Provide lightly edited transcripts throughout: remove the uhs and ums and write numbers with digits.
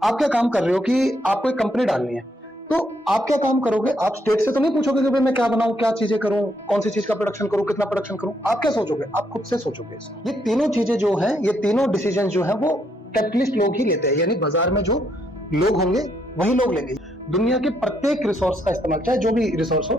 आप क्या काम कर रहे हो कि आपको एक कंपनी डालनी है, तो आप क्या काम करोगे? आप स्टेट से तो नहीं पूछोगे कि भाई मैं क्या बनाऊं, क्या चीजें करूं, कौन सी चीज का प्रोडक्शन करूं, कितना प्रोडक्शन करूं। आप क्या सोचोगे? आप खुद से सोचोगे। ये तीनों चीजें जो है, ये तीनों डिसीजन जो है वो कैपिटलिस्ट लोग ही लेते हैं, यानी बाजार में जो लोग होंगे वही लोग लेंगे। दुनिया के प्रत्येक रिसोर्स का इस्तेमाल, चाहे जो भी रिसोर्स हो,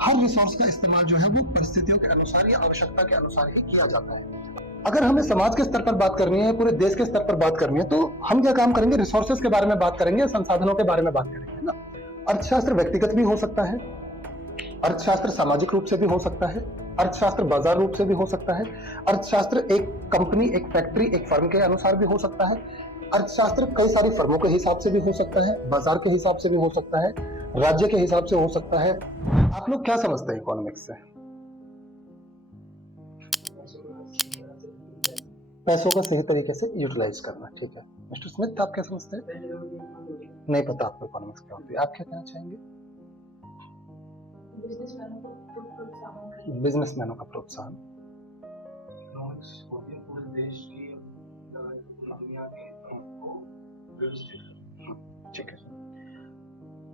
हर रिसोर्स का इस्तेमाल जो है वो परिस्थितियों के अनुसार या आवश्यकता के अनुसार ही किया जाता है। अगर हमें समाज के स्तर पर बात करनी है, पूरे देश के स्तर पर बात करनी है, तो हम क्या काम करेंगे? रिसोर्सेज के बारे में बात करेंगे, संसाधनों के बारे में बात करेंगे ना। अर्थशास्त्र व्यक्तिगत भी हो सकता है, अर्थशास्त्र सामाजिक रूप से भी हो सकता है, अर्थशास्त्र बाजार रूप से भी हो सकता है, अर्थशास्त्र एक कंपनी, एक फैक्ट्री, एक फर्म के अनुसार भी हो सकता है, अर्थशास्त्र कई सारी फर्मों के हिसाब से भी हो सकता है, बाजार के हिसाब से भी हो सकता है, राज्य के हिसाब से हो सकता है। आप लोग क्या समझते हैं इकोनॉमिक्स से? पैसों का सही तरीके से यूटिलाइज करना, ठीक है। मिस्टर स्मिथ, आप क्या समझते हैं? नहीं पता आपको इकोनॉमिक्स क्या होती है, आप क्या कहना चाहेंगे? बिजनेसमैनों का प्रोत्साहन। ठीक है,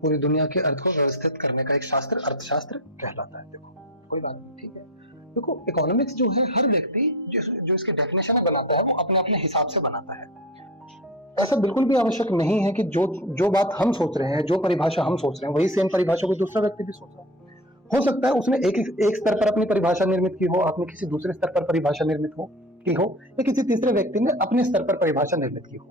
पूरी दुनिया के अर्थ को व्यवस्थित करने का एक शास्त्र अर्थशास्त्र कहलाता है। देखो कोई बात नहीं, ठीक है। देखो इकोनॉमिक्स जो है, हर व्यक्ति जो इसकी डेफिनेशन बनाता है वो अपने अपने हिसाब से बनाता है। ऐसा बिल्कुल भी आवश्यक नहीं है कि जो बात हम सोच रहे हैं, जो परिभाषा हम सोच रहे हैं, वही सेम परिभाषा को दूसरा व्यक्ति भी सोच रहा है। हो सकता है उसने एक स्तर पर अपनी परिभाषा निर्मित की हो, आपने किसी दूसरे स्तर पर परिभाषा निर्मित की हो, या किसी तीसरे व्यक्ति ने अपने स्तर पर परिभाषा निर्मित की हो।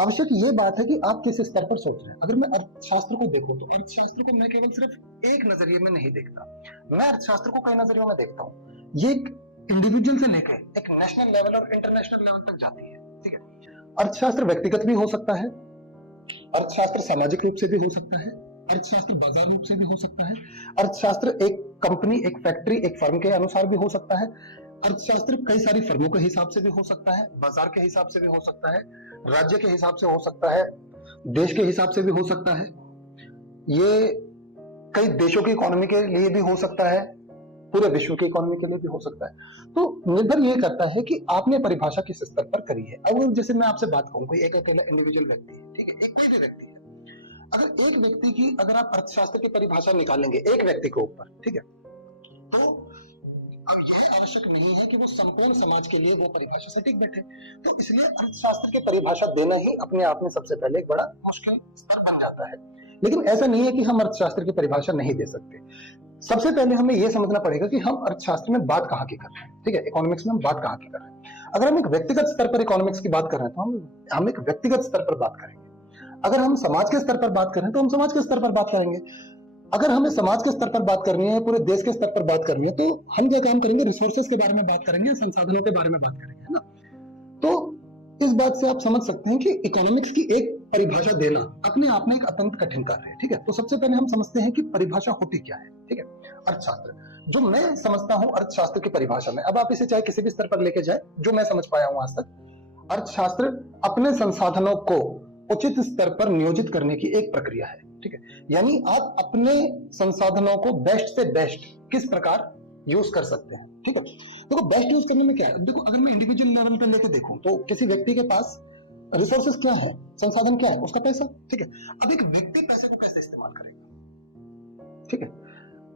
आवश्यक ये बात है कि आप किस स्तर पर सोच रहे हैं। अगर मैं अर्थशास्त्र को देखूं तो अर्थशास्त्र को मैं केवल सिर्फ एक नजरिए में नहीं देखता, मैं अर्थशास्त्र को कई नजरियों में देखता हूँ। ये एक इंडिविजुअल से लेकर एक नेशनल लेवल और इंटरनेशनल लेवल तक जाती है, ठीक है। अर्थशास्त्र व्यक्तिगत भी हो सकता है, अर्थशास्त्र सामाजिक रूप से भी हो सकता है, अर्थशास्त्र बाजार रूप से भी हो सकता है, अर्थशास्त्र एक कंपनी, एक फैक्ट्री, एक फर्म के अनुसार भी हो सकता है, अर्थशास्त्र कई सारी फर्मों के हिसाब से भी हो सकता है, बाजार के हिसाब से भी हो सकता है, राज्य के हिसाब से हो सकता है, देश के हिसाब से भी हो सकता है, ये कई देशों की इकोनॉमी के लिए भी हो सकता है, पूरे विश्व की इकोनॉमी के लिए भी हो सकता है। तो निर्भर ये करता है कि आपने परिभाषा किस स्तर पर करी है। अब जैसे मैं आपसे बात कहूं, कोई एक अकेला इंडिविजुअल व्यक्ति है, ठीक है, एक कोई भी व्यक्ति है, अगर एक व्यक्ति की अगर आप अर्थशास्त्र की परिभाषा निकालेंगे एक व्यक्ति के ऊपर, ठीक है, तो अब यह आवश्यक नहीं है कि वो संपूर्ण समाज के लिए वो परिभाषा सटीक बैठे। तो इसलिए अर्थशास्त्र की परिभाषा देना ही अपने आप में सबसे पहले एक बड़ा मुश्किल स्तर बन जाता है। लेकिन ऐसा नहीं है कि हम अर्थशास्त्र की परिभाषा नहीं दे सकते। सबसे पहले हमें यह समझना पड़ेगा कि हम अर्थशास्त्र में बात कहाँ की कर रहे हैं, ठीक है, इकोनॉमिक्स में हम बात कहाँ की कर रहे हैं। अगर हम एक व्यक्तिगत स्तर पर इकोनॉमिक्स की बात कर रहे हैं तो हम एक व्यक्तिगत स्तर पर बात करेंगे। अगर हम समाज के स्तर पर बात करें तो हम समाज के स्तर पर बात करेंगे। अगर हमें समाज के स्तर पर बात करनी है, पूरे देश के स्तर पर बात करनी है, तो हम क्या काम करेंगे? रिसोर्सेज के बारे में बात करेंगे, संसाधनों के बारे में बात करेंगे, है ना। तो इस बात से आप समझ सकते हैं कि इकोनॉमिक्स की एक परिभाषा देना अपने आप में एक अत्यंत कठिन कार्य है, ठीक है। तो सबसे पहले हम समझते हैं कि परिभाषा होती क्या है, ठीक है। अर्थशास्त्र, जो मैं समझता हूं अर्थशास्त्र की परिभाषा में, अब आप इसे चाहे किसी भी स्तर पर लेके जाए, जो मैं समझ पाया हूं आज तक, अर्थशास्त्र अपने संसाधनों को उचित स्तर पर नियोजित करने की एक प्रक्रिया है, ठीक है। यानी आप अपने संसाधनों को बेस्ट से बेस्ट किस प्रकार यूज कर सकते हैं, ठीक है। देखो बेस्ट यूज करने में क्या है, देखो अगर मैं इंडिविजुअल लेवल पे लेके देखूं तो किसी व्यक्ति के पास रिसोर्सेज क्या है, संसाधन क्या है, उसका पैसा, ठीक है। अब एक व्यक्ति पैसे को कैसे इस्तेमाल करेगा, ठीक है,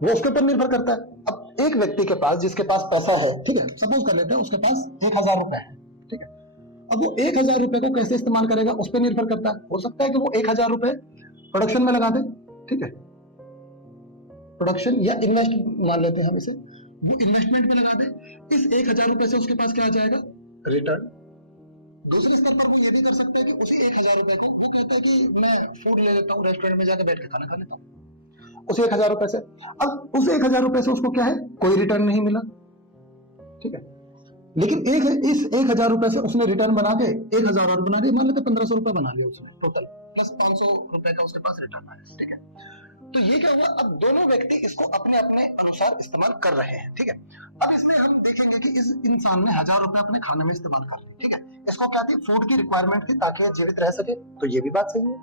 वो उसके ऊपर निर्भर करता है। अब एक व्यक्ति के पास, जिसके पास पैसा है, ठीक है, सपोज कर लेते हैं उसके पास 1000 रुपए है, ठीक है। अब वो 1000 रुपए को कैसे इस्तेमाल करेगा उस पर निर्भर करता है। हो सकता है कि वो 1000 रुपए प्रोडक्शन में लगा दे, ठीक है, प्रोडक्शन या इन्वेस्ट मान लेते हैं हम इसे, वो इन्वेस्टमेंट में लगा दे। इस 1000 रुपए से उसके पास क्या आ जाएगा? रिटर्न। दूसरे स्तर पर वो ये भी कर सकता है कि उसी 1000 रुपए को वो कहता है कि मैं फूड ले लेता हूँ, रेस्टोरेंट में जाकर बैठ के खाना खा लेता हूँ उस 1000 रुपए से। अब उस 1000 रुपए से उसको क्या है? कोई रिटर्न नहीं मिला, ठीक है। लेकिन इस 1000 रुपए से उसने रिटर्न बना के 1000 और बना दिया, मान लेते 1500 रुपए बना लिया उसने टोटल, प्लस 500 रुपए का उसके पास रिटर्न आया, ठीक है। तो ये क्या हुआ? अब दोनों व्यक्ति इसको अपने अपने अनुसार इस्तेमाल कर रहे हैं, ठीक है। अब इसमें हम देखेंगे कि इस इंसान ने 1000 रुपए अपने खाने में इस्तेमाल कर लिए, ठीक है। इसको क्या थी? फूड की रिक्वायरमेंट थी ताकि जीवित रह सके, तो ये भी बात सही है।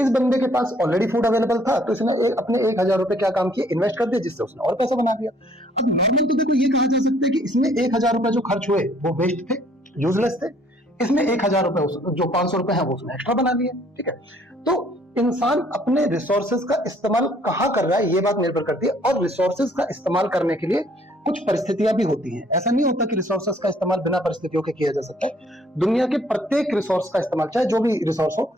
इस बंदे के पास ऑलरेडी फूड अवेलेबल था, तो इसने अपने 1000 रुपए क्या काम किया? इन्वेस्ट कर दिया, जिससे उसने और पैसा बना दिया। अब नॉर्मल तो देखो ये कहा जा सकता है कि इसमें 1000 रुपए जो खर्च हुए वो वेस्ट थे, यूजलेस थे। इसमें 1,000 रुपए जो 500 रुपए है वो उसने एक्स्ट्रा बना लिए, ठीक है। तो इंसान अपने रिसोर्सेज का इस्तेमाल कहाँ कर रहा है ये बात निर्भर करती है, और रिसोर्सेज का इस्तेमाल करने के लिए कुछ परिस्थितियां भी होती हैं। ऐसा नहीं होता कि रिसोर्सेज का इस्तेमाल बिना परिस्थितियों के किया जा सकता है। दुनिया के प्रत्येक रिसोर्स का इस्तेमाल, चाहे जो भी रिसोर्स हो,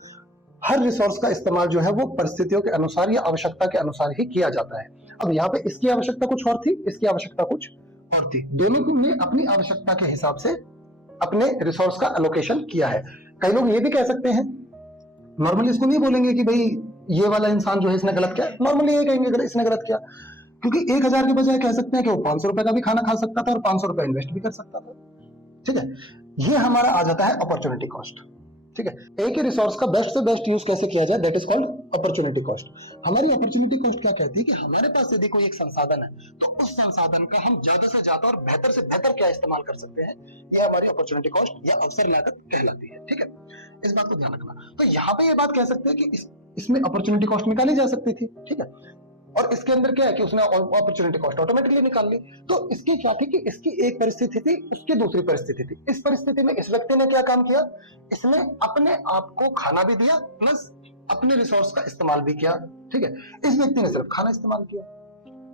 हर रिसोर्स का इस्तेमाल जो है वो परिस्थितियों के अनुसार या आवश्यकता के अनुसार ही किया जाता है। अब यहाँ पे इसकी आवश्यकता कुछ और थी, इसकी आवश्यकता कुछ और थी, दोनों ने अपनी आवश्यकता के हिसाब से अपने रिसोर्स का एलोकेशन किया है। कई लोग ये भी कह सकते हैं, नॉर्मली इसको नहीं बोलेंगे कि भाई ये वाला इंसान जो है इसने गलत किया, नॉर्मली ये कहेंगे इसने गलत किया, क्योंकि 1,000 के बजाय कह सकते हैं कि वो 500 रुपए का भी खाना खा सकता था और 500 रुपए इन्वेस्ट भी कर सकता था, ठीक है। ये हमारा आ जाता है अपॉर्चुनिटी कॉस्ट, ठीक है। एक ही रिसोर्स का बेस्ट से बेस्ट यूज कैसे किया जाए, that is called opportunity cost. हमारी अपॉर्चुनिटी कॉस्ट क्या कहती है कि हमारे पास यदि कोई एक संसाधन है तो उस संसाधन का हम ज्यादा से ज्यादा और बेहतर से बेहतर क्या इस्तेमाल कर सकते हैं, ये हमारी अपॉर्चुनिटी कॉस्ट या अवसर लागत कहलाती है, ठीक है। इस बात को ध्यान रखना। तो यहाँ पे ये बात कह सकते हैं कि इसमें अपॉर्चुनिटी कॉस्ट निकाली जा सकती थी, ठीक है। और इसके अंदर क्या है कि उसने अपॉर्चुनिटी कॉस्ट ऑटोमेटिकली निकाल ली। तो इसकी क्या थी कि इसकी एक परिस्थिति थी, उसकी दूसरी परिस्थिति थी। इस परिस्थिति में इस व्यक्ति ने क्या काम किया, इसने अपने आप को खाना भी दिया प्लस अपने रिसोर्स का इस्तेमाल भी किया, ठीक है। इस व्यक्ति ने सिर्फ खाना इस्तेमाल किया।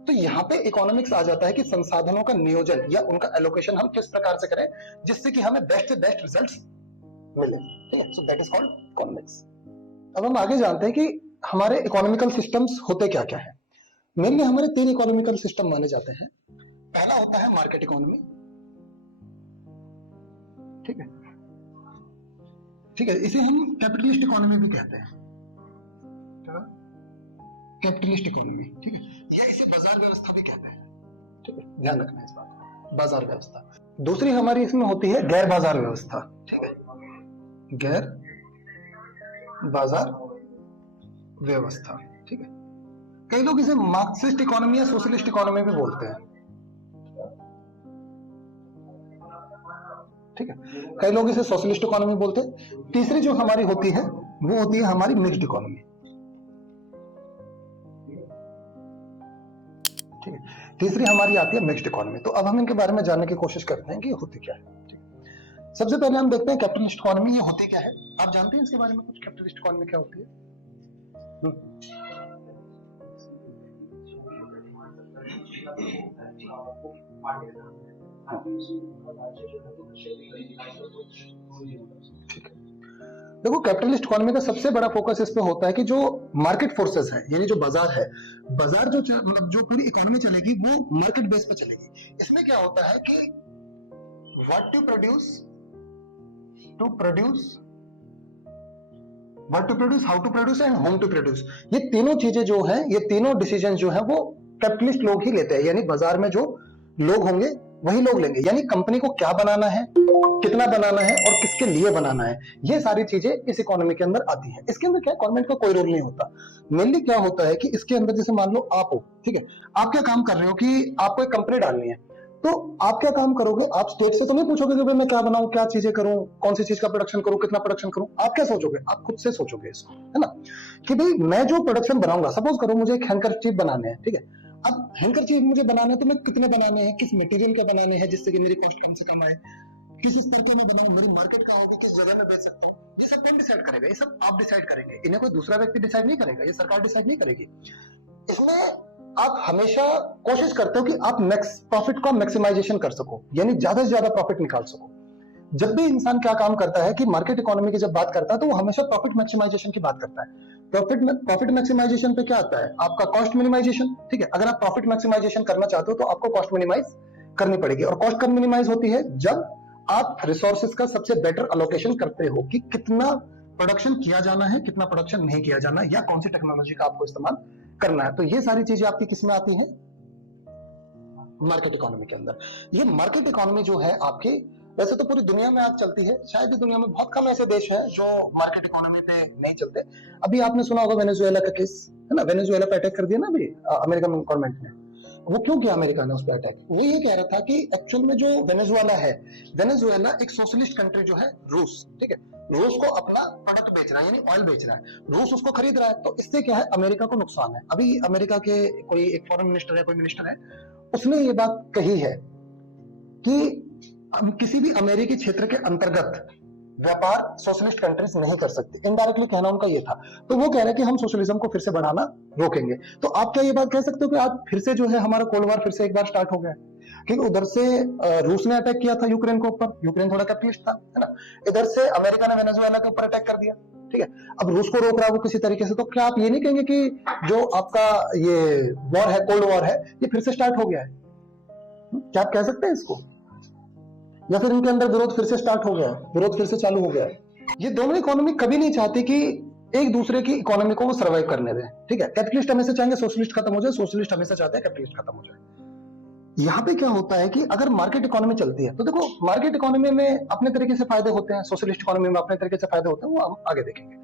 तो यहाँ पे इकोनॉमिक्स आ जाता है कि संसाधनों का नियोजन या उनका एलोकेशन हम किस प्रकार से करें जिससे कि हमें बेस्ट से बेस्ट रिजल्ट्स मिले, ठीक है। So that is called economics. अब हम आगे जानते हैं कि हमारे इकोनॉमिकल सिस्टम्स होते क्या क्या है। मेनली हमारे 3 इकोनॉमिकल सिस्टम माने जाते हैं। पहला होता है मार्केट इकोनॉमी, ठीक है, ठीक है। इसे हम कैपिटलिस्ट इकोनॉमी भी कहते हैं, कैपिटलिस्ट इकोनॉमी, ठीक है। या इसे बाजार व्यवस्था भी कहते हैं, ठीक है। ध्यान रखना इस बात का, बाजार व्यवस्था। दूसरी हमारी इसमें होती है गैर बाजार व्यवस्था, ठीक है, गैर बाजार व्यवस्था, ठीक है। कई लोग इसे मार्क्सिस्ट इकोनॉमी या सोशलिस्ट इकोनॉमी भी बोलते हैं, ठीक है। कई लोग इसे सोशलिस्ट इकोनॉमी बोलते हैं। तीसरी जो हमारी होती है वो होती है हमारी मिक्स्ड इकोनॉमी, ठीक है। तीसरी हमारी आती है मिक्स्ड इकोनॉमी। तो अब हम इनके बारे में जानने की कोशिश करते हैं कि ये होती क्या है, ठीक है। सबसे पहले हम देखते हैं कैपिटलिस्ट इकोनॉमी ये होती क्या है। आप जानते हैं इसके बारे में कुछ, कैपिटलिस्ट इकोनॉमी क्या होती है? ठीक है। देखो कैपिटलिस्ट इकोनॉमी का सबसे बड़ा फोकस इस पे होता है कि जो मार्केट फोर्सेस है, यानी जो बाजार है, बाजार जो मतलब जो पूरी इकोनॉमी चलेगी वो मार्केट बेस पे चलेगी। इसमें क्या होता है कि what to produce, how to produce and whom to produce, ये तीनों चीजें जो है, ये तीनों डिसीजन जो है वो कैपिटलिस्ट लोग ही लेते हैं। यानी बाजार में जो लोग होंगे वही लोग लेंगे। यानी कंपनी को क्या बनाना है, कितना बनाना है और किसके लिए बनाना है, ये सारी चीजें इस इकोनॉमी के अंदर आती है। इसके अंदर क्या गवर्नमेंट का कोई रोल नहीं होता। मेनली क्या होता है कि इसके अंदर जैसे मान लो आप हो, ठीक है, आप क्या काम कर रहे हो कि आपको एक कंपनी डालनी है, तो आप क्या काम करोगे, आप स्टेट से तो नहीं पूछोगे कि भाई मैं क्या बनाऊं, क्या चीजें करूं, कौन सी चीज का प्रोडक्शन करूं, कितना प्रोडक्शन करूं। आप क्या सोचोगे, आप खुद से सोचोगे इसको, है ना, कि भाई मैं जो प्रोडक्शन बनाऊंगा, सपोज करो मुझे एक हैंकरचीफ बनाने हैं, ठीक है। अब हैंकरचीफ मुझे बनाना है तो मैं कितने बनाने हैं, किस मटेरियल के बनाने हैं जिससे कि मेरी कॉस्ट कम से कम आए, किस स्तर के में बनाऊं, मेरी मार्केट का होगा, किस जगह में बेच सकता हूं, ये सब कौन डिसाइड करेगा? ये सब आप डिसाइड करेंगे। इन्हें कोई दूसरा व्यक्ति डिसाइड नहीं करेगा, ये सरकार डिसाइड नहीं करेगी। इसमें आप हमेशा कोशिश करते हो कि आप प्रॉफिट का मैक्सिमाइजेशन कर सको, यानी ज्यादा से ज्यादा प्रॉफिट निकाल सको। जब भी इंसान क्या काम करता है कि मार्केट इकोनॉमी की जब बात करता है तो वो हमेशा प्रॉफिट मैक्सिमाइजेशन की बात करता है। प्रॉफिट मैक्सिमाइजेशन पे क्या आता है, आपका कॉस्ट मिनिमाइजेशन, ठीक है। अगर आप प्रॉफिट मैक्सिमाइजेशन करना चाहते हो तो आपको कॉस्ट मिनिमाइज करनी पड़ेगी, और कॉस्ट कब मिनिमाइज होती है, जब आप रिसोर्सेज का सबसे बेटर अलोकेशन करते हो कि कितना प्रोडक्शन किया जाना है, कितना प्रोडक्शन नहीं किया जाना, या कौन सी टेक्नोलॉजी का आपको इस्तेमाल करना है। तो ये सारी चीजें आपकी किसमें आती हैं, मार्केट इकोनॉमी के अंदर। ये मार्केट इकोनॉमी जो है आपके, वैसे तो पूरी दुनिया में आज चलती है, शायद ही दुनिया में बहुत कम ऐसे देश हैं जो मार्केट इकोनॉमी पे नहीं चलते। अभी आपने सुना होगा वेनेजुएला का केस, है ना, वेनेजुएला पे अटैक कर दिया ना अभी अमेरिकन गवर्नमेंट ने। वो क्यों किया अमेरिका ने उस पर अटैक? वो ये कह रहा था कि एक्चुअल में जो वेनेजुएला है, वेनेजुएला एक सोशलिस्ट कंट्री जो है, रूस, ठीक है, रूस को अपना प्रोडक्ट बेच रहा है, यानी ऑयल बेच रहा है, रूस उसको खरीद रहा है। तो इससे क्या है, अमेरिका को नुकसान है। अभी अमेरिका के कोई एक फॉरेन मिनिस्टर है, कोई मिनिस्टर है, उसने ये बात कही है कि किसी भी अमेरिकी क्षेत्र के अंतर्गत व्यापार सोशलिस्ट कंट्रीज नहीं कर सकती। इनडायरेक्टली कहना उनका ये था। तो वो कह रहे हैं कि हम सोशलिज्म को फिर से बढ़ाना रोकेंगे। तो आप क्या ये बात कह सकते हो कि आज फिर से जो है हमारा कोल्ड वॉर फिर से एक बार स्टार्ट हो गया है? क्योंकि उधर से रूस ने अटैक किया था यूक्रेन के ऊपर, यूक्रेन थोड़ा कैपिटलिस्ट था, है ना। इधर से अमेरिका ने वेनेजुएला के ऊपर अटैक कर दिया, ठीक है। अब रूस को रोक रहा है वो किसी तरीके से, तो क्या आप ये नहीं कहेंगे कि जो आपका ये वॉर है, कोल्ड वॉर है, ये फिर से स्टार्ट हो गया है? क्या आप कह सकते हैं इसको? या फिर इनके अंदर विरोध फिर से स्टार्ट हो गया है, विरोध फिर से चालू हो गया है? ये दोनों इकोनॉमी कभी नहीं चाहती कि एक दूसरे की इकोनॉमी को वो सर्वाइव करने दें, ठीक है। कैपिटलिस्ट हमेशा चाहेंगे सोशलिस्ट खत्म हो जाए, सोशलिस्ट हमेशा चाहते हैं कैपिटलिस्ट खत्म हो जाए। यहाँ पे क्या होता है कि अगर मार्केट इकोनॉमी चलती है तो देखो, मार्केट इकोनॉमी में अपने तरीके से फायदे होते हैं, सोशलिस्ट इकोनॉमी में अपने तरीके से फायदे होते हैं, वो हम आगे देखेंगे।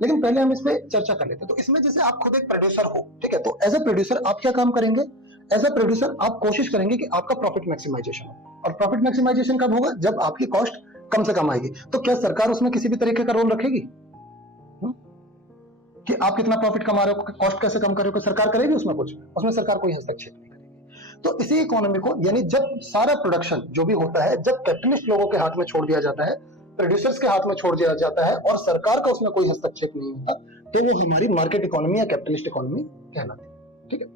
लेकिन पहले हम इस पे चर्चा कर लेते हैं। तो इसमें जैसे आप खुद एक प्रोड्यूसर हो, ठीक है, तो एज अ प्रोड्यूसर आप क्या काम करेंगे? एज अ प्रोड्यूसर आप कोशिश करेंगे कि आपका प्रॉफिट मैक्सिमाइजेशन हो। और प्रॉफिट मैक्सिमाइजेशन कब होगा? जब आपकी कॉस्ट कम से कम आएगी। तो क्या सरकार उसमें किसी भी तरीके का रोल रखेगी? कि आप कितना प्रॉफिट कमा रहे हो, कॉस्ट कैसे कम कर रहे हो, सरकार करेगी उसमें कुछ? उसमें सरकार कोई हस्तक्षेप नहीं करेगी। तो इसी इकोनॉमी को, यानी जब सारा प्रोडक्शन जो भी होता है, जब कैपिटलिस्ट लोगों के हाथ में छोड़ दिया जाता है, प्रोड्यूसर्स के हाथ में छोड़ दिया जाता है और सरकार का उसमें कोई हस्तक्षेप नहीं होता, तो वो हमारी मार्केट इकोनॉमी या कैपिटलिस्ट इकोनॉमी कहलाती है, ठीक है।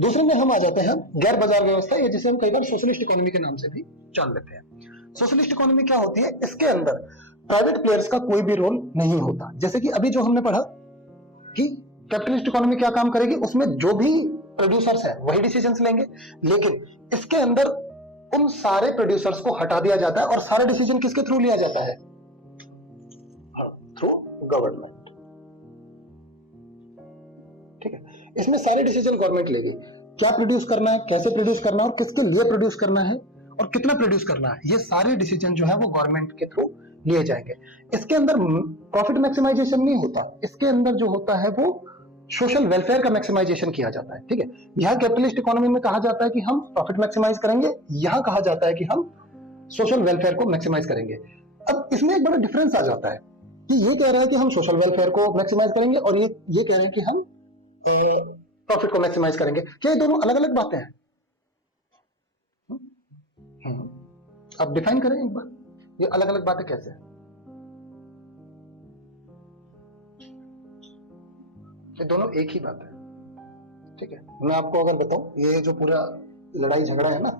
दूसरे में हम आ जाते हैं गैर बाजार व्यवस्था, या जिसे हम कई बार सोशलिस्ट इकोनॉमी के नाम से भी जान लेते हैं। सोशलिस्ट इकोनॉमी क्या होती है? इसके अंदर प्राइवेट प्लेयर्स का कोई भी रोल नहीं होता। जैसे कि अभी जो हमने पढ़ा कि कैपिटलिस्ट इकोनॉमी क्या काम करेगी, उसमें जो भी प्रोड्यूसर्स हैं वही डिसीजंस लेंगे, लेकिन इसके अंदर उन सारे प्रोड्यूसर्स को हटा दिया जाता है और सारा डिसीजन किसके थ्रू लिया जाता है? थ्रू गवर्नमेंट, ठीक है। इसमें सारे डिसीजन गवर्नमेंट लेगी, क्या प्रोड्यूस करना है, कैसे प्रोड्यूस करना है और किसके लिए प्रोड्यूस करना है और कितना प्रोड्यूस करना है, ये सारे डिसीजन जो है वो गवर्नमेंट के थ्रू लिए जाएंगे। इसके अंदर प्रॉफिट मैक्सिमाइजेशन नहीं होता, इसके अंदर जो होता है वो सोशल वेलफेयर का मैक्सिमाइजेशन किया जाता है, ठीक है। यह कैपिटलिस्ट इकोनॉमी में कहा जाता है कि हम प्रॉफिट मैक्सिमाइज करेंगे, यहां कहा जाता है कि हम सोशल वेलफेयर को मैक्सिमाइज करेंगे। अब इसमें एक बड़ा डिफरेंस आ जाता है कि ये कह रहा है कि हम सोशल वेलफेयर को मैक्सिमाइज करेंगे और ये कह रहे हैं कि हम प्रॉफिट को मैक्सिमाइज करेंगे। क्या ये दोनों अलग अलग बातें हैं? आप डिफाइन करें एक बार, ये अलग अलग बातें कैसे हैं? ये दोनों एक ही बात है, ठीक है। मैं आपको अगर बताऊं, ये जो पूरा लड़ाई झगड़ा है ना,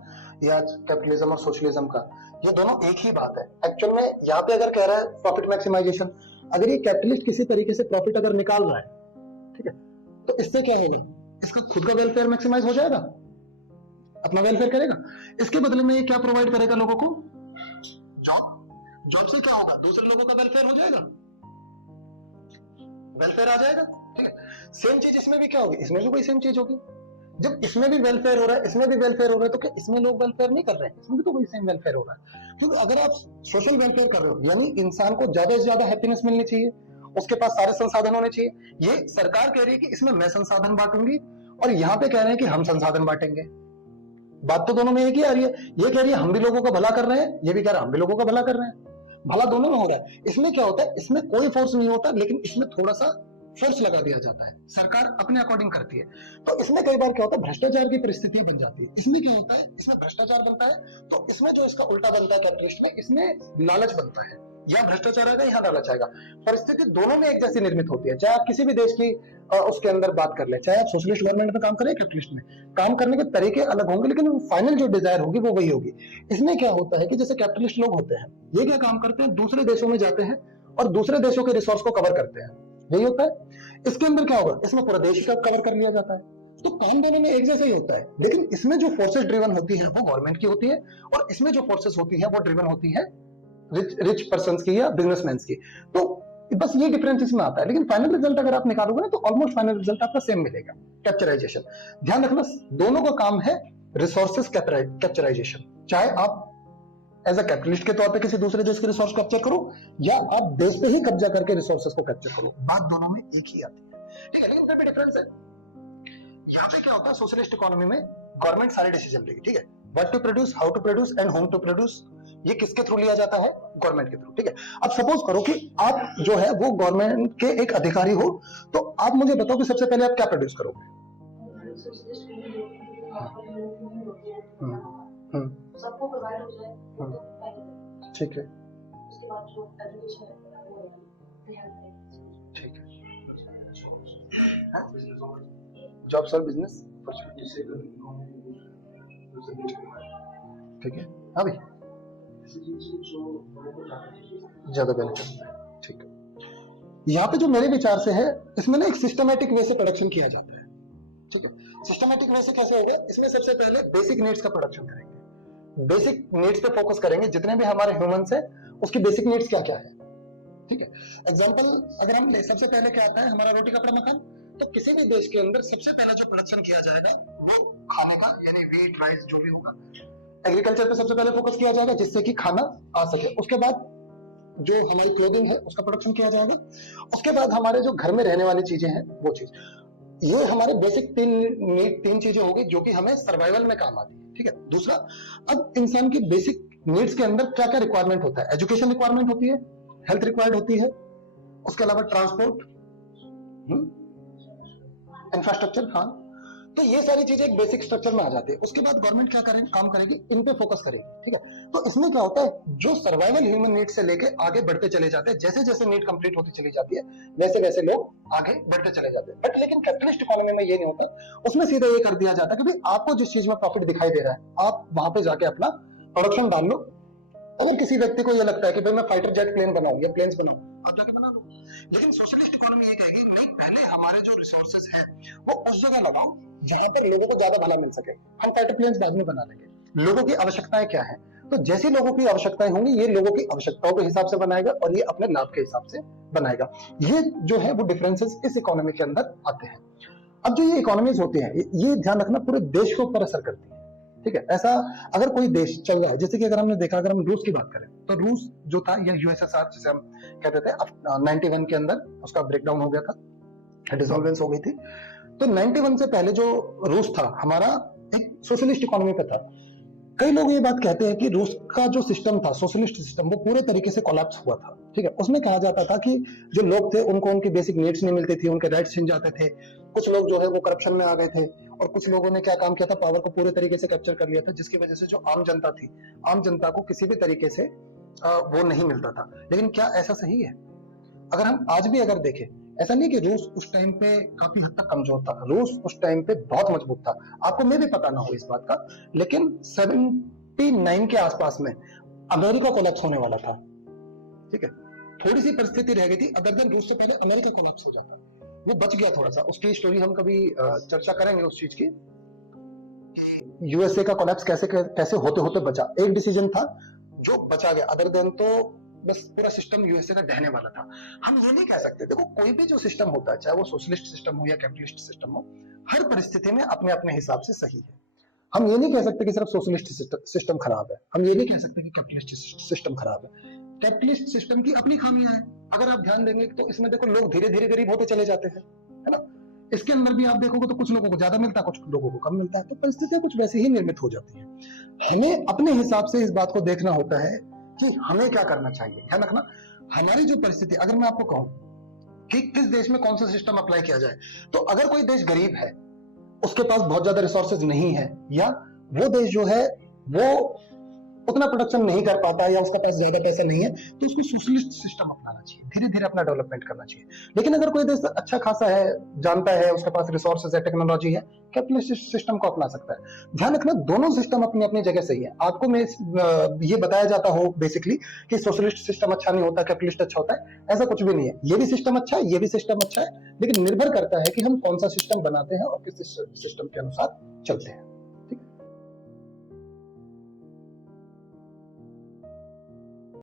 ये आज कैपिटलिज्म और सोशलिज्म का, ये दोनों एक ही बात है एक्चुअल में। यहाँ पे अगर कह रहा है प्रॉफिट मैक्सिमाइजेशन, अगर ये कैपिटलिस्ट किसी तरीके से प्रॉफिट अगर निकाल रहा है, ठीक है, तो इससे क्या होगा? इसका खुद का वेलफेयर मैक्सिमाइज हो जाएगा, अपना वेलफेयर करेगा। इसके बदले में ये क्या प्रोवाइड करेगा लोगों को? जॉब। जॉब से क्या होगा? दूसरे लोगों का वेलफेयर हो जाएगा, वेलफेयर आ जाएगा, ठीक है। सेम चीज इसमें भी क्या होगी? इसमें भी कोई सेम चीज होगी। जब इसमें भी वेलफेयर हो रहा है, इसमें भी वेलफेयर हो रहा है, तो क्या इसमें लोग वेलफेयर नहीं कर रहे हैं? इसमें भी तो कोई सेम वेलफेयर हो रहा है। क्योंकि अगर आप सोशल वेलफेयर कर रहे हो, यानी इंसान को ज्यादा से ज्यादा हैप्पीनेस मिलनी चाहिए, उसके पास सारे संसाधन होने चाहिए। ये सरकार कह रही है कि इसमें मैं संसाधन बांटूंगी, और यहाँ पे कह रहे हैं कि हम संसाधन बांटेंगे। बात तो दोनों में एक ही आ रही है। ये कह रही है हम भी लोगों का भला कर रहे हैं, ये भी कह रहा है हम भी लोगों का भला कर रहे हैं। भला दोनों में हो रहा है। इसमें क्या होता है? इसमें कोई फोर्स नहीं होता, लेकिन इसमें थोड़ा सा फोर्स लगा दिया जाता है, सरकार अपने अकॉर्डिंग करती है। तो इसमें कई बार क्या होता है? भ्रष्टाचार की परिस्थितियां बन जाती है। इसमें क्या होता है? इसमें भ्रष्टाचार बनता है, तो इसमें जो इसका उल्टा बनता है कैपिटलिस्ट में, इसमें लालच बनता है। यहाँ भ्रष्टाचार आएगा, यहाँ लालच आएगा। परिस्थिति दोनों में एक जैसी निर्मित होती है, चाहे आप किसी भी देश की उसके अंदर बात कर ले, चाहे आप सोशलिस्ट गवर्नमेंट में काम करें, कैपिटलिस्ट में काम करने के तरीके अलग होंगे, लेकिन फाइनल जो डिजायर होगी वो वही होगी। इसमें क्या होता है कि जैसे कैपिटलिस्ट लोग होते हैं, ये क्या काम करते हैं? दूसरे देशों में जाते हैं और दूसरे देशों के रिसोर्स को कवर करते हैं, यही होता है। इसके अंदर क्या होगा? इसमें पूरा देश का कवर कर लिया जाता है। तो काम दोनों में एक जैसा ही होता है, लेकिन इसमें जो फोर्सेस ड्रिवन होती है वो गवर्नमेंट की होती है, और इसमें जो फोर्सेस होती है वो ड्रिवन होती है रिच पर्सन की या बिजनेसमैन की। तो बस ये डिफरेंस इसमें आता है, लेकिन फाइनल रिजल्ट अगर आप निकालोगे ना, तो ऑलमोस्ट फाइनल रिजल्ट आपका सेम मिलेगा, कैप्चराइजेशन। ध्यान रखना, दोनों का काम है रिसोर्सेस कैप्चराइजेशन। चाहे आप एज अ कैपिटलिस्ट के तौर पे किसी दूसरे देश के रिसोर्स कैप्चर करो, या आप देश पे ही कब्जा करके रिसोर्सेस को कैप्चर करो, बात दोनों में एक ही आती है, ठीक है। लेकिन फिर भी डिफरेंस है। यहाँ पे क्या होता है? सोशलिस्ट इकोनॉमी में गवर्नमेंट सारे डिसीजन लेगी, ठीक है। What to produce, how to produce and whom to produce, ये किसके थ्रू लिया जाता है? गवर्नमेंट के थ्रू, ठीक है। अब सपोज करो कि आप जो है वो गवर्नमेंट के एक अधिकारी हो, तो आप मुझे बताओ कि सबसे पहले आप क्या प्रोड्यूस करोगे? सबको प्रोवाइड हो जाए, ठीक है। उसके बाद जो ठीक है, जॉब सर बिजनेस, ठीक है, हाँ भाई ज्यादा बेनिफिट है, ठीक है। यहाँ पे जो मेरे विचार से है, इसमें ना एक सिस्टमैटिक वे से प्रोडक्शन किया जाता है, ठीक है। सिस्टमैटिक वे से कैसे होगा, इसमें सबसे पहले बेसिक नीड्स का प्रोडक्शन करेंगे, बेसिक नीड्स पे फोकस करेंगे, जितने भी हमारे ह्यूमंस है उसकी बेसिक नीड्स क्या क्या है, ठीक है। एग्जांपल अगर हम ले, सबसे पहले क्या आता है हमारा रोटी कपड़ा मकान, तो किसी भी देश के अंदर सबसे पहला जो प्रोडक्शन किया जाएगा वो खाने का, यानी व्हीट राइस जो भी होगा, एग्रीकल्चर पे सबसे पहले फोकस किया जाएगा जिससे कि खाना आ सके। उसके बाद जो हमारी क्लोथिंग है उसका प्रोडक्शन किया जाएगा, उसके बाद हमारे जो घर में रहने वाली चीजें हैं वो चीज, ये हमारे बेसिक तीन चीजें होगी जो कि हमें सर्वाइवल में काम आती है, ठीक है। दूसरा, अब इंसान की बेसिक नीड्स के अंदर क्या क्या रिक्वायरमेंट होता है, एजुकेशन रिक्वायरमेंट होती है, हेल्थ रिक्वायर्ड होती है, उसके अलावा ट्रांसपोर्ट, इंफ्रास्ट्रक्चर, हाँ, तो ये सारी चीजें एक बेसिक स्ट्रक्चर में आ जाती है। उसके बाद गवर्नमेंट क्या करेगी, काम करेगी, इन पे फोकस करेगी, ठीक है। तो इसमें क्या होता है, जो सर्वाइवल ह्यूमन नीड से लेके आगे बढ़ते चले जाते हैं, जैसे जैसे नीड कंप्लीट होती चली जाती है वैसे वैसे लोग आगे बढ़ते चले जाते हैं। बट लेकिन कैपिटलिस्ट इकोनॉमी में ये नहीं होता, उसमें सीधा ये कर दिया जाता है कि भाई आपको जिस चीज में प्रॉफिट दिखाई दे रहा है आप वहां पे जाके अपना प्रोडक्शन डाल लो। अगर किसी व्यक्ति को ये लगता है कि भाई मैं फाइटर जेट प्लेन बनाऊं या प्लेन्स बनाऊं, आप जाके बना लो। लेकिन सोशलिस्ट इकोनॉमी ये कहेगी नहीं, पहले हमारे जो रिसोर्सेज है वो उस जगह लगाओ जहां पर लोगों को ज्यादा भला मिल सके, हम फाइटर प्लेन्स बाद में बना लेंगे। लोगों की आवश्यकताएं क्या है, तो जैसी लोगों की आवश्यकताएं होंगी ये लोगों की आवश्यकताओं के हिसाब से बनाएगा और ये अपने लाभ के हिसाब से बनाएगा। ये जो है वो डिफरेंसेस इस इकोनॉमी के अंदर आते हैं। अब जो ये इकोनॉमीज होती हैं ये ध्यान रखना पूरे देश के ऊपर असर करती है, ठीक है। ऐसा अगर कोई देश चल रहा है, जैसे कि अगर हमने देखा, अगर हम रूस की बात करें तो रूस जो था या यूएसएसआर जिसे हम कहते थे, 91 के अंदर उसका ब्रेकडाउन हो गया था, डिसॉल्वेंस हो गई थी। तो 91 से पहले जो रूस था हमारा एक सोशलिस्ट इकोनॉमी पे था। कई लोग ये बात कहते हैं कि रूस का जो सिस्टम था, सोशलिस्ट सिस्टम, वो पूरे तरीके से कोलैप्स हुआ था, ठीक है। उसमें कहा जाता था कि जो लोग थे उनको उनकी बेसिक नीड्स नहीं मिलती थी, उनके राइट्स छिन जाते थे, कुछ लोग जो है वो करप्शन में आ गए थे, और कुछ लोगों ने क्या काम किया था, पावर को पूरे तरीके से कैप्चर कर लिया था, जिसकी वजह से जो आम जनता थी, आम जनता को किसी भी तरीके से वो नहीं मिलता था। लेकिन क्या ऐसा सही है? अगर हम आज भी अगर देखें, ऐसा नहीं कि रूस उस टाइम पे काफी हद तक कमजोर था, रूस उस टाइम पे बहुत मजबूत था। आपको में भी पता ना हो इस बात का, लेकिन 79 के आसपास में अमेरिका कोलैप्स होने वाला था, ठीक है। थोड़ी सी परिस्थिति रह गई थी, अदर देन रूस से पहले अमेरिका कोलैप्स हो जाता, वो बच गया थोड़ा सा। उसकी स्टोरी हम कभी चर्चा करेंगे उस चीज की, यूएसए का कोलैप्स कैसे कैसे होते होते बचा। एक डिसीजन था जो बचा गया, अदर देन तो बस पूरा सिस्टम यूएसए का ढहने वाला था। हम ये नहीं कह सकते, देखो कोई भी जो सिस्टम होता है, चाहे वो सोशलिस्ट सिस्टम हो या कैपिटलिस्ट सिस्टम हो, हर परिस्थिति में अपने अपने हिसाब से सही है। हम ये नहीं कह सकते कि सिर्फ सोशलिस्ट सिस्टम खराब है, हम ये नहीं कह सकते कि कैपिटलिस्ट सिस्टम खराब है। कैपिटलिस्ट सिस्टम की अपनी खामियां हैं। अगर आप ध्यान देंगे तो इसमें देखो लोग धीरे धीरे गरीब होते चले जाते हैं, है ना। इसके अंदर भी आप देखोगे तो कुछ लोगों को ज्यादा मिलता है, कुछ लोगों को कम मिलता है, तो परिस्थितियां कुछ वैसे ही निर्मित हो जाती है। हमें अपने हिसाब से इस बात को देखना होता है कि हमें क्या करना चाहिए। ध्यान रखना, हमारी जो परिस्थिति, अगर मैं आपको कहूं कि किस देश में कौन सा सिस्टम अप्लाई किया जाए, तो अगर कोई देश गरीब है, उसके पास बहुत ज्यादा रिसोर्सेज नहीं है, या वो देश जो है वो उतना प्रोडक्शन नहीं कर पाता है, या उसका पास ज्यादा पैसा नहीं है, तो उसको सोशलिस्ट सिस्टम अपनाना चाहिए, धीरे धीरे अपना डेवलपमेंट करना चाहिए। लेकिन अगर कोई देश अच्छा खासा है, जानता है, उसके पास रिसोर्सेज है, टेक्नोलॉजी है, कैपिटलिस्ट सिस्टम को अपना सकता है। ध्यान रखना, दोनों सिस्टम अपनी अपनी जगह सही है। आपको मैं ये बताया जाता हो बेसिकली कि सोशलिस्ट सिस्टम अच्छा नहीं होता, कैपिटलिस्ट अच्छा होता है, ऐसा कुछ भी नहीं है। ये भी सिस्टम अच्छा है, ये भी सिस्टम अच्छा है, लेकिन निर्भर करता है कि हम कौन सा सिस्टम बनाते हैं और किस सिस्टम के अनुसार चलते हैं।